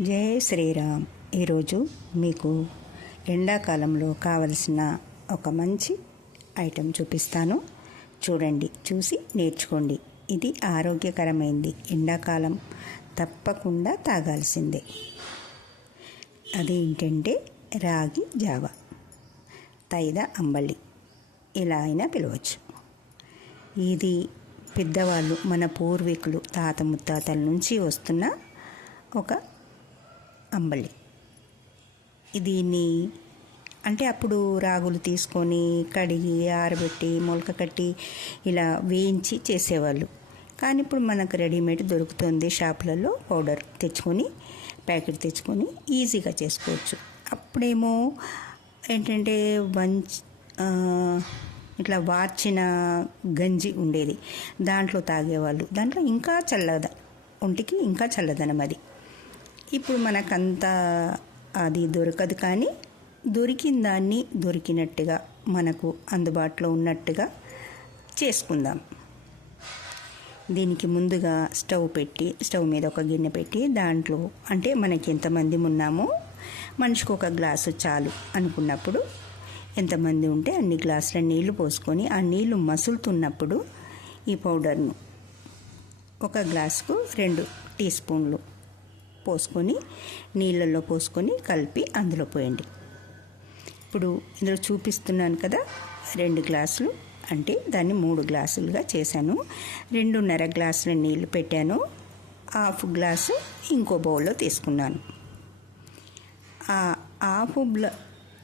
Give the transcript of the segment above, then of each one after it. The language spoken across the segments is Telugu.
జయ శ్రీరామ్. ఈరోజు మీకు ఎండాకాలంలో కావలసిన ఒక మంచి ఐటెం చూపిస్తాను. చూడండి చూసి నేర్చుకోండి. ఇది ఆరోగ్యకరమైంది. ఎండాకాలం తప్పకుండా తాగాల్సిందే. అది ఏంటంటే రాగి జావ తైద అంబలి ఇలా అయినా పిలవచ్చు. ఇది పెద్దవాళ్ళు మన పూర్వీకులు తాత ముత్తాతల నుంచి వస్తున్న ఒక అంబలి. దీన్ని అంటే అప్పుడు రాగులు తీసుకొని కడిగి ఆరబెట్టి మొలక కట్టి ఇలా వేయించి చేసేవాళ్ళు. కానీ ఇప్పుడు మనకు రెడీమేడ్ దొరుకుతుంది షాపులలో పౌడర్ తెచ్చుకొని ప్యాకెట్ తెచ్చుకొని ఈజీగా చేసుకోవచ్చు. అప్పుడేమో ఏంటంటే వంచ్ ఇట్లా వార్చిన గంజి ఉండేది. దాంట్లో తాగేవాళ్ళు. దాంట్లో ఇంకా చల్లద ఒంటికి ఇంకా చల్లదనం అది. ఇప్పుడు మనకంత అది దొరకదు కానీ దొరికిన దాన్ని దొరికినట్టుగా మనకు అందుబాటులో ఉన్నట్టుగా చేసుకుందాం. దీనికి ముందుగా స్టవ్ పెట్టి స్టవ్ మీద ఒక గిన్నె పెట్టి దాంట్లో అంటే మనకి ఎంతమంది ఉన్నామో మనిషికి ఒక గ్లాసు చాలు అనుకున్నప్పుడు ఎంతమంది ఉంటే అన్ని గ్లాసుల నీళ్ళు పోసుకొని ఆ నీళ్ళు మసులుతున్నప్పుడు ఈ పౌడర్ను ఒక గ్లాసుకు రెండు టీ స్పూన్లు పోసుకొని నీళ్ళల్లో పోసుకొని కలిపి అందులో పోయండి. ఇప్పుడు ఇందులో చూపిస్తున్నాను కదా రెండు గ్లాసులు. అంటే దాన్ని మూడు గ్లాసులుగా చేశాను. రెండున్నర గ్లాసుల నీళ్ళు పెట్టాను. హాఫ్ గ్లాసు ఇంకో బౌల్లో తీసుకున్నాను. ఆ హాఫ్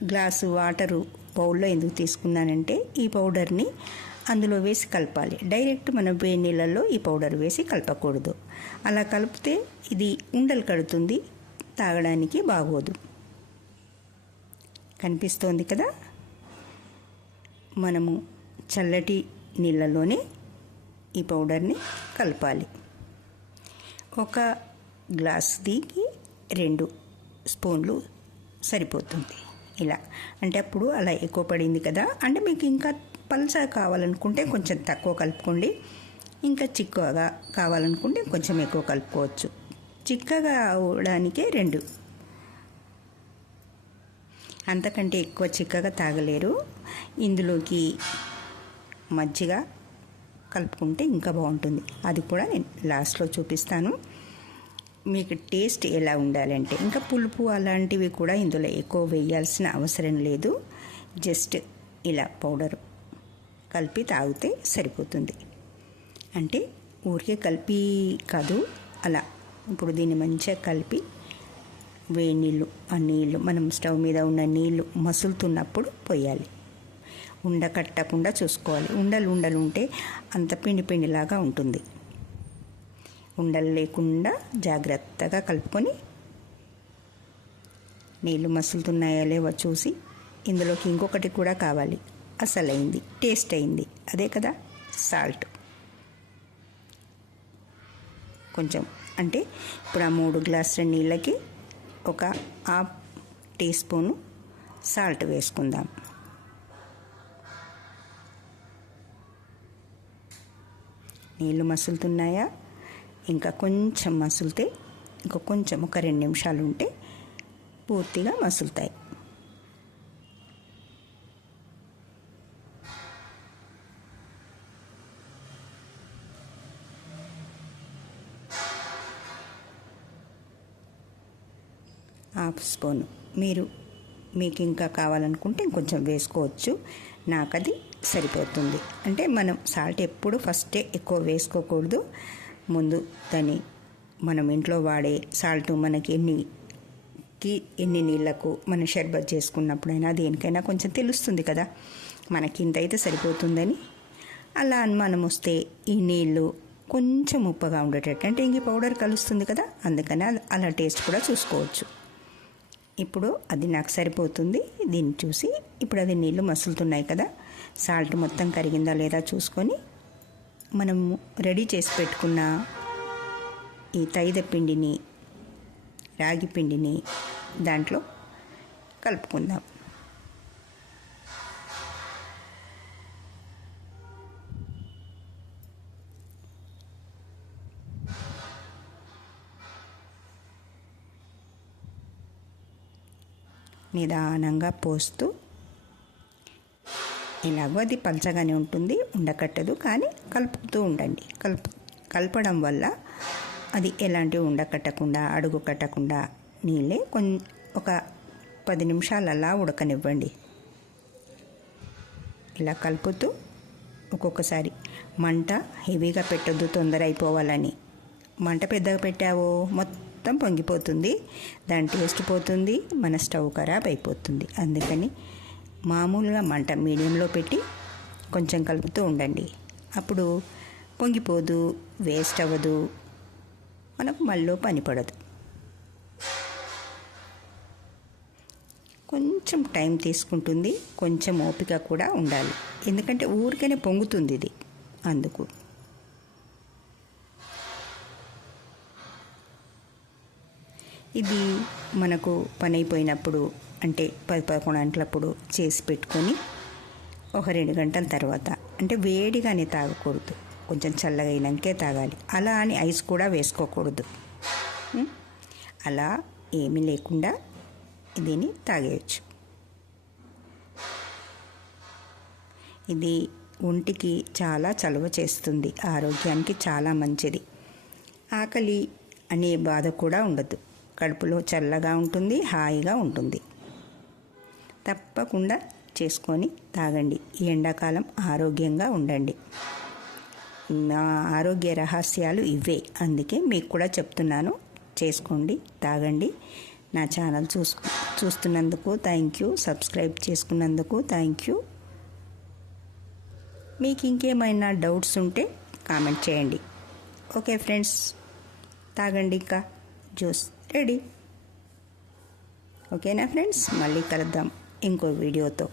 గ్లాసు వాటరు బౌల్లో ఎందుకు తీసుకున్నానంటే ఈ పౌడర్ని అందులో వేసి కలపాలి. డైరెక్ట్ మనం వేడి నీళ్ళల్లో ఈ పౌడర్ వేసి కలపకూడదు. అలా కలిపితే ఇది ఉండలు కడుతుంది తాగడానికి బాగోదు. కనిపిస్తోంది కదా? మనము చల్లటి నీళ్ళలోనే ఈ పౌడర్ని కలపాలి. ఒక గ్లాస్ దీకి రెండు స్పూన్లు సరిపోతుంది. ఇలా. అంటే అప్పుడు అలా ఎక్కువ పడింది కదా? అంటే మీకు ఇంకా పల్చగా కావాలనుకుంటే కొంచెం తక్కువ కలుపుకోండి. ఇంకా చిక్కగా కావాలనుకుంటే కొంచెం ఎక్కువ కలుపుకోవచ్చు. చిక్కగా అవడానికే రెండు. అంతకంటే ఎక్కువ చిక్కగా తాగలేరు. ఇందులోకి మజ్జిగ కలుపుకుంటే ఇంకా బాగుంటుంది. అది కూడా నేను లాస్ట్లో చూపిస్తాను. మీకు టేస్ట్ ఎలా ఉండాలంటే ఇంకా పులుపు అలాంటివి కూడా ఇందులో ఎక్కువ వేయాల్సిన అవసరం లేదు. జస్ట్ ఇలా పౌడరు. కలిపి తాగితే సరిపోతుంది. అంటే ఊరికే కలిపి కాదు అలా ఇప్పుడు దీన్ని మంచిగా కలిపి వేడి నీళ్ళు ఆ నీళ్ళు మనం స్టవ్ మీద ఉన్న నీళ్ళు మసులుతున్నప్పుడు పోయాలి. ఉండ కట్టకుండా చూసుకోవాలి. ఉండలు ఉండలు ఉంటే అంత పిండి పిండిలాగా ఉంటుంది. ఉండలు లేకుండా జాగ్రత్తగా కలుపుకొని నీళ్ళు మసులుతున్నాయా లేవో చూసి ఇందులోకి ఇంకొకటి కూడా కావాలి. అసలైంది టేస్ట్ అయింది. అదే కదా సాల్ట్ కొంచెం అంటే ఇప్పుడు ఆ మూడు గ్లాసుల నీళ్ళకి ఒక హాఫ్ టీ స్పూను సాల్ట్ వేసుకుందాం. నీళ్ళు మసులుతున్నాయా? ఇంకా కొంచెం మసులితే ఇంకా కొంచెం ఒక రెండు నిమిషాలు ఉంటే పూర్తిగా మసులుతాయి. Half spoon. మీరు మీకు ఇంకా కావాలనుకుంటే ఇంకొంచెం వేసుకోవచ్చు. నాకు అది సరిపోతుంది. అంటే మనం సాల్ట్ ఎప్పుడు ఫస్టే ఎక్కువ వేసుకోకూడదు. ముందు దాన్ని మనం ఇంట్లో వాడే సాల్ట్ మనకి ఎన్నికి ఎన్ని నీళ్ళకు మనం షర్బత్ చేసుకున్నప్పుడైనా దేనికైనా కొంచెం తెలుస్తుంది కదా. మనకి ఇంత అయితే సరిపోతుందని. అలా అనుమానం వస్తే ఈ నీళ్ళు కొంచెం ఉప్పగా ఉండేటట్టు. అంటే ఇంక ఈ పౌడర్ కలుస్తుంది కదా. అందుకని అలా టేస్ట్ కూడా చూసుకోవచ్చు. ఇప్పుడు అది నాకు సరిపోతుంది. దీన్ని చూసి ఇప్పుడు అది నీళ్ళు మసులుతున్నాయి కదా. సాల్ట్ మొత్తం కరిగిందా లేదా చూసుకొని మనం రెడీ చేసి పెట్టుకున్న ఈ తైద పిండిని రాగి పిండిని దాంట్లో కలుపుకుందాం. నిదానంగా పోస్తూ ఇలాగో అది పలచగానే ఉంటుంది ఉండకట్టదు కానీ కలుపుతూ ఉండండి. కలుపు కలపడం వల్ల అది ఎలాంటి ఉండకట్టకుండా అడుగు కట్టకుండా నీళ్ళే కొ ఒక పది నిమిషాలు అలా ఉడకనివ్వండి. ఇలా కలుపుతూ ఒక్కొక్కసారి మంట హెవీగా పెట్టొద్దు తొందర అయిపోవాలని మంట పెద్దగా పెట్టావో మొత్తం మొత్తం పొంగిపోతుంది. దాని టేస్ట్ పోతుంది. మన స్టవ్ ఖరాబ్ అయిపోతుంది. అందుకని మామూలుగా మంట మీడియంలో పెట్టి కొంచెం కలుపుతూ ఉండండి. అప్పుడు పొంగిపోదు వేస్ట్ అవ్వదు. మనకు మళ్ళీ పని పడదు. కొంచెం టైం తీసుకుంటుంది. కొంచెం ఓపిక కూడా ఉండాలి. ఎందుకంటే ఊరికనే పొంగుతుంది ఇది. అందుకు ఇది మనకు పని అయిపోయినప్పుడు అంటే పది పదకొండు గంటలప్పుడు చేసి పెట్టుకొని ఒక రెండు గంటల తర్వాత అంటే వేడిగానే తాగకూడదు. కొంచెం చల్లగా అయినాకే తాగాలి. అలా అని ఐస్ కూడా వేసుకోకూడదు. అలా ఏమీ లేకుండా దీన్ని తాగేయచ్చు. ఇది ఒంటికి చాలా చలువ చేస్తుంది. ఆరోగ్యానికి చాలా మంచిది. ఆకలి అనే బాధ కూడా ఉండదు. కడుపులో చల్లగా ఉంటుంది హాయిగా ఉంటుంది. తప్పకుండా చేసుకొని తాగండి. ఈ ఎండాకాలం ఆరోగ్యంగా ఉండండి. నా ఆరోగ్య రహస్యాలు ఇవే. అందుకే మీకు కూడా చెప్తున్నాను చేసుకోండి తాగండి. నా ఛానల్ చూసు చూస్తున్నందుకు థ్యాంక్ యూ. సబ్స్క్రైబ్ చేసుకున్నందుకు థ్యాంక్ యూ. మీకు ఇంకేమైనా డౌట్స్ ఉంటే కామెంట్ చేయండి. ఓకే ఫ్రెండ్స్ తాగండి ఇంకా. జ్యూస్ రెడీ ఓకేనా ఫ్రెండ్స్ మళ్ళీ కలుద్దాం. ఇంకో వీడియోతో